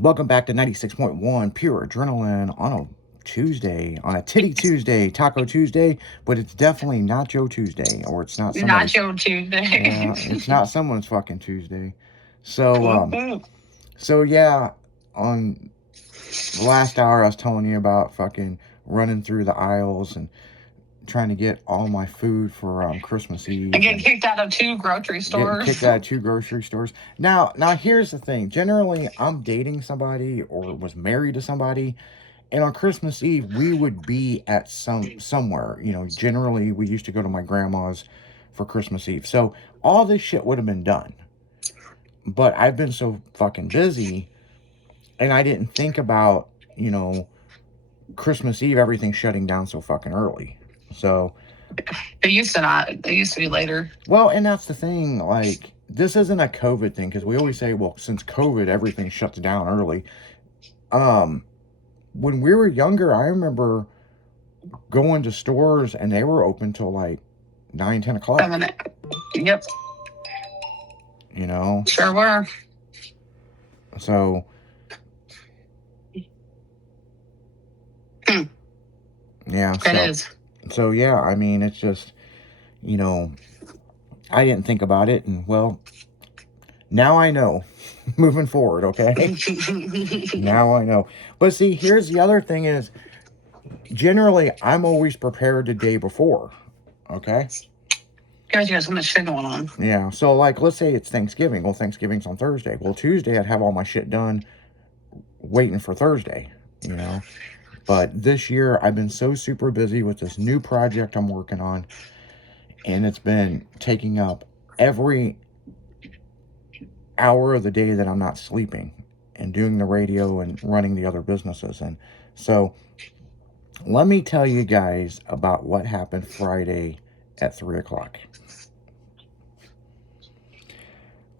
Welcome back to 96.1 Pure Adrenaline on a Tuesday, on a Titty Tuesday, Taco Tuesday, but it's definitely Nacho Tuesday, or it's not somebody's. Nacho Yeah, Tuesday. it's not someone's fucking Tuesday. So, Woo-hoo. so yeah, on the last hour I was telling you about fucking running through the aisles and trying to get all my food for Christmas Eve. I get kicked out of 2 grocery Getting stores. kicked out of 2 grocery stores. Now, here's the thing. Generally, I'm dating somebody or was married to somebody, and on Christmas Eve we would be at somewhere. Generally we used to go to my grandma's for Christmas Eve. So all this shit would have been done. But I've been so fucking busy, and I didn't think about, Christmas Eve everything shutting down so fucking early. So, They used to not. They used to be later. well, and that's the thing. Like, this isn't a COVID thing because we always say, well, since COVID, everything shuts down early. When we were younger, I remember going to stores and they were open till like 9, 10 o'clock. 7. Yep. Sure were. So, yeah. It is. So, yeah, I mean, it's just, I didn't think about it. And, well, now I know. Moving forward, okay? Now I know. But see, here's the other thing is, generally, I'm always prepared the day before, okay? Guys, you got so much shit going on. Yeah, so, like, let's say it's Thanksgiving. Well, Thanksgiving's on Thursday. Well, Tuesday, I'd have all my shit done waiting for Thursday, But this year, I've been so super busy with this new project I'm working on, and it's been taking up every hour of the day that I'm not sleeping and doing the radio and running the other businesses. And so, let me tell you guys about what happened Friday at 3 o'clock.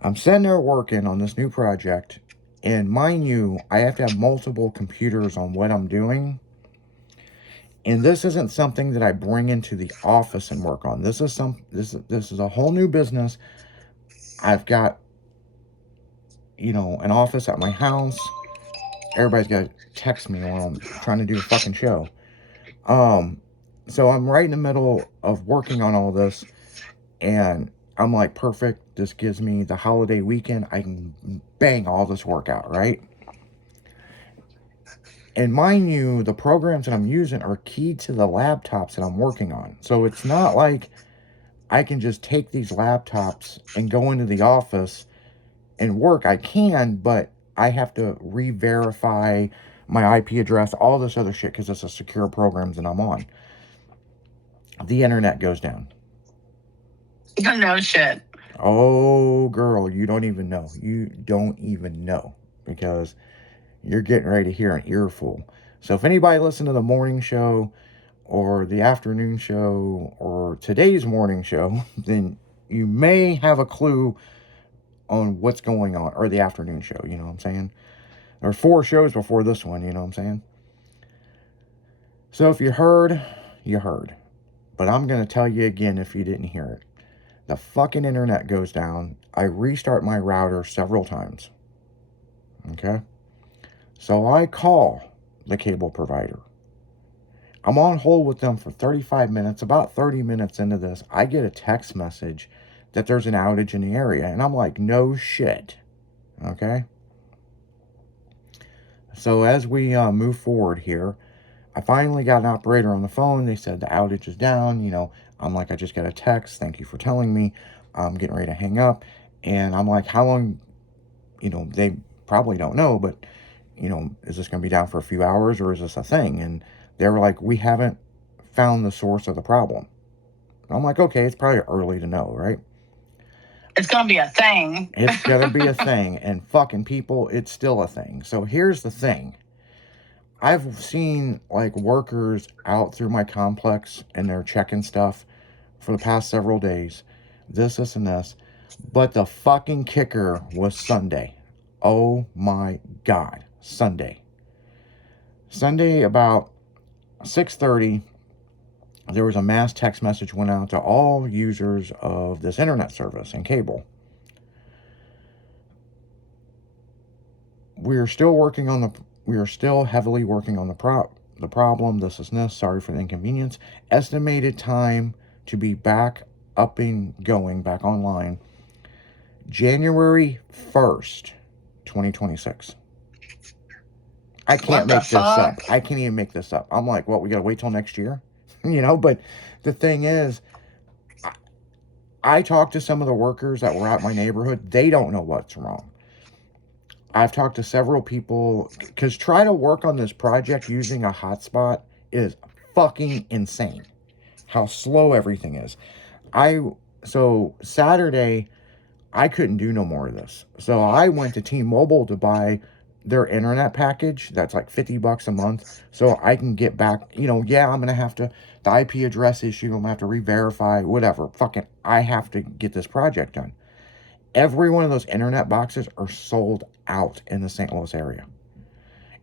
I'm sitting there working on this new project, and mind you, I have to have multiple computers on what I'm doing. And this isn't something that I bring into the office and work on. This is a whole new business. I've got, an office at my house. Everybody's got to text me while I'm trying to do a fucking show. So I'm right in the middle of working on all this, and I'm like, perfect. This gives me the holiday weekend. I can bang all this work out, right? And mind you, the programs that I'm using are keyed to the laptops that I'm working on. So it's not like I can just take these laptops and go into the office and work. I can, but I have to re-verify my IP address, all this other shit, because it's a secure programs that I'm on. The internet goes down. No shit. Oh, girl, you don't even know. You don't even know, because you're getting ready to hear an earful. So if anybody listened to the morning show or the afternoon show or today's morning show, then you may have a clue on what's going on, or the afternoon show, you know what I'm saying? There are 4 shows before this one, you know what I'm saying? So if you heard, you heard. But I'm going to tell you again if you didn't hear it. The fucking internet goes down. I restart my router several times. Okay? So I call the cable provider. I'm on hold with them for 35 minutes. About 30 minutes into this, I get a text message that there's an outage in the area. And I'm like, no shit. Okay? So as we move forward here, I finally got an operator on the phone. They said the outage is down. I'm like, I just got a text. Thank you for telling me. I'm getting ready to hang up. And I'm like, how long, they probably don't know, but, is this going to be down for a few hours, or is this a thing? And they were like, we haven't found the source of the problem. And I'm like, okay, it's probably early to know, right? It's going to be a thing. It's going to be a thing. And fucking people, it's still a thing. So here's the thing. I've seen like workers out through my complex and they're checking stuff for the past several days. This, and this. But the fucking kicker was Sunday. Oh my God. Sunday about 6:30, there was a mass text message went out to all users of this internet service and cable. we are still heavily working on the problem. This is this. Sorry for the inconvenience. Estimated time to be back up and going, back online, January 1st, 2026. I can't make this up. I can't even make this up. I'm like, what, we gotta wait till next year? But the thing is, I talked to some of the workers that were at my neighborhood. They don't know what's wrong. I've talked to several people, because try to work on this project using a hotspot is fucking insane. How slow everything is. So Saturday, I couldn't do no more of this. So I went to T-Mobile to buy their internet package. That's like $50 a month. So I can get back, I'm going to have to, the IP address issue, I'm going to have to re-verify, whatever. Fucking, I have to get this project done. Every one of those internet boxes are sold out in the St. Louis area.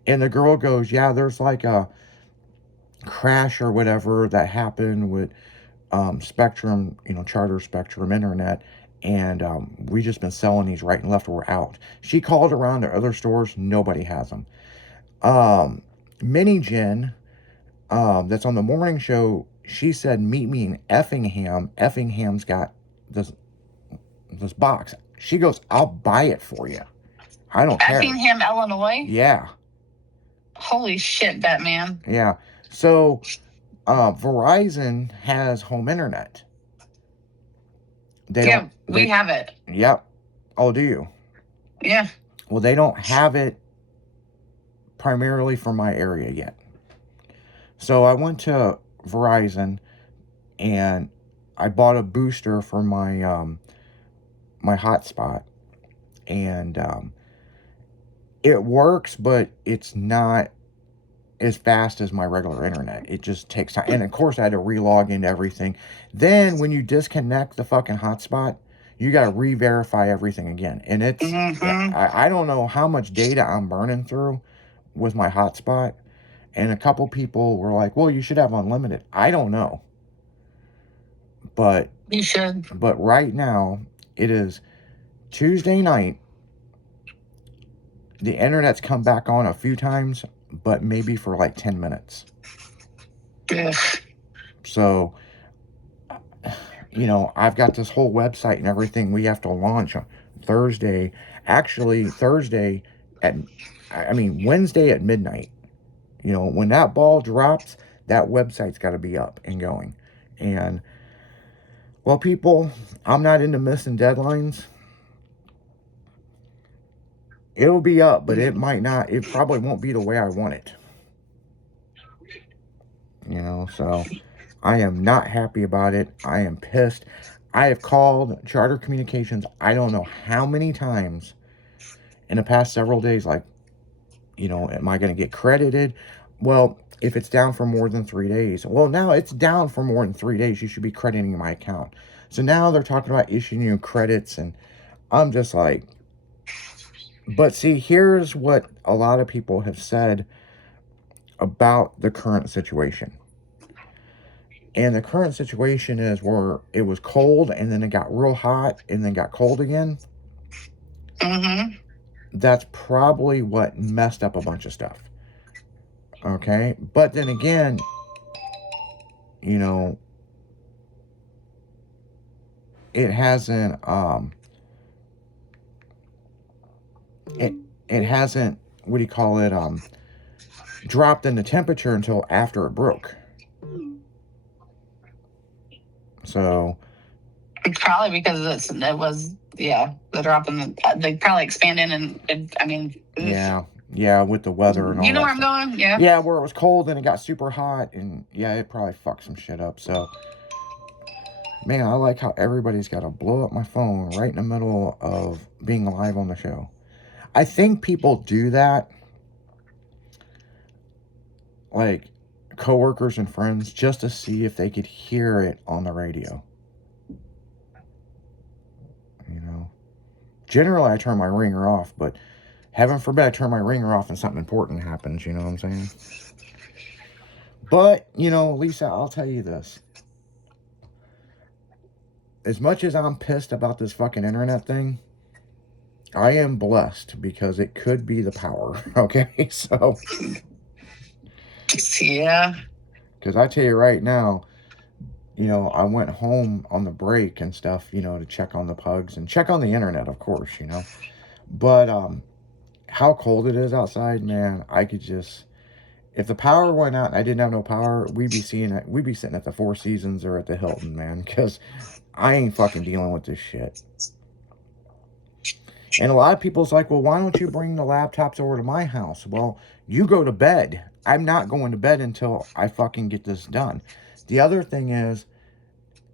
And the girl goes, yeah, there's like a crash or whatever that happened with Spectrum, Charter Spectrum Internet. And we just been selling these right and left. We're out. She called around to other stores. Nobody has them. Mini-Jen, that's on the morning show, she said, meet me in Effingham. Effingham's got this box. She goes, I'll buy it for you. I don't care. Effingham, Illinois? Yeah. Holy shit, Batman. Yeah. So, Verizon has home internet. We have it. Yep. Oh, do you? Yeah. Well, they don't have it primarily for my area yet. So I went to Verizon and I bought a booster for my my hotspot, and it works, but it's not as fast as my regular internet. It just takes time. And of course I had to re-log into everything. Then when you disconnect the fucking hotspot, you got to re-verify everything again. And it's, I don't know how much data I'm burning through with my hotspot. And a couple people were like, well, you should have unlimited. I don't know. But you should. But right now, it is Tuesday night. The internet's come back on a few times, but maybe for like 10 minutes. Yeah. So, I've got this whole website and everything we have to launch on Thursday. Actually, Wednesday at midnight. When that ball drops, that website's got to be up and going. And, well, people, I'm not into missing deadlines. It'll be up, but it probably won't be the way I want it. So I am not happy about it. I am pissed. I have called Charter Communications, I don't know how many times in the past several days, like, am I going to get credited? Well, if it's down for more than 3 days, well, now it's down for more than 3 days. You should be crediting my account. So now they're talking about issuing you credits, and I'm just like, but see, here's what a lot of people have said about the current situation. And the current situation is where it was cold and then it got real hot and then got cold again. Mm-hmm. That's probably what messed up a bunch of stuff. Okay? But then again, it hasn't, it hasn't, what do you call it, dropped in the temperature until after it broke. So it's probably because it was the drop in they probably expanded and yeah, with the weather and all. You know where I'm going? Yeah, where it was cold and it got super hot, and yeah, it probably fucked some shit up. So, man, I like how everybody's got to blow up my phone right in the middle of being live on the show. I think people do that, like coworkers and friends, just to see if they could hear it on the radio. Generally I turn my ringer off, but heaven forbid I turn my ringer off and something important happens, you know what I'm saying? But, Lisa, I'll tell you this. As much as I'm pissed about this fucking internet thing, I am blessed because it could be the power. Okay, so Yeah. because I tell you right now, I went home on the break and stuff, to check on the pugs and check on the internet, of course, But how cold it is outside, man, I could just, if the power went out and I didn't have no power, we'd be sitting at the Four Seasons or at the Hilton, man, because I ain't fucking dealing with this shit. And a lot of people's like, well, why don't you bring the laptops over to my house? Well, you go to bed. I'm not going to bed until I fucking get this done. The other thing is,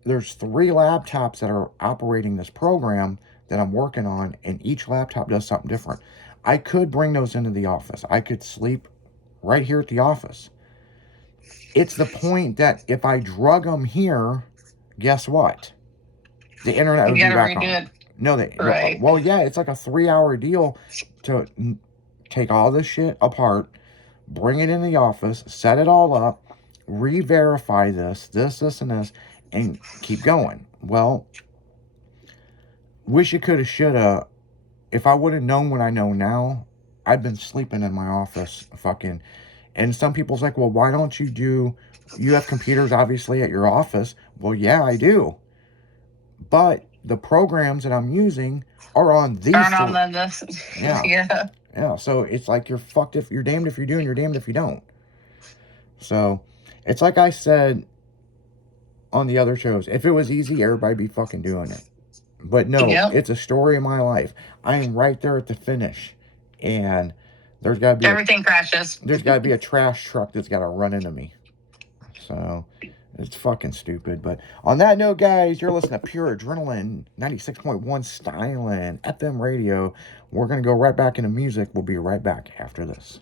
there's 3 laptops that are operating this program that I'm working on, and each laptop does something different. I could bring those into the office. I could sleep right here at the office. It's the point that if I drug them here, guess what? The internet would be back on. It. No, right. Well, yeah, it's like a 3-hour deal to take all this shit apart, bring it in the office, set it all up, re-verify this, and this, and keep going. Well, wish you coulda, shoulda. If I would have known what I know now, I've been sleeping in my office fucking. And some people's like, well, why don't you have computers obviously at your office? Well, yeah, I do. But the programs that I'm using are on these. Yeah. Yeah. So it's like you're fucked if you're damned if you do and you're damned if you don't. So it's like I said on the other shows, if it was easy, everybody'd be fucking doing it. But no, It's a story of my life. I am right there at the finish. And there's got to be everything crashes. There's got to be a trash truck that's got to run into me. So it's fucking stupid. But on that note, guys, you're listening to Pure Adrenaline 96.1 Stylin' FM radio. We're going to go right back into music. We'll be right back after this.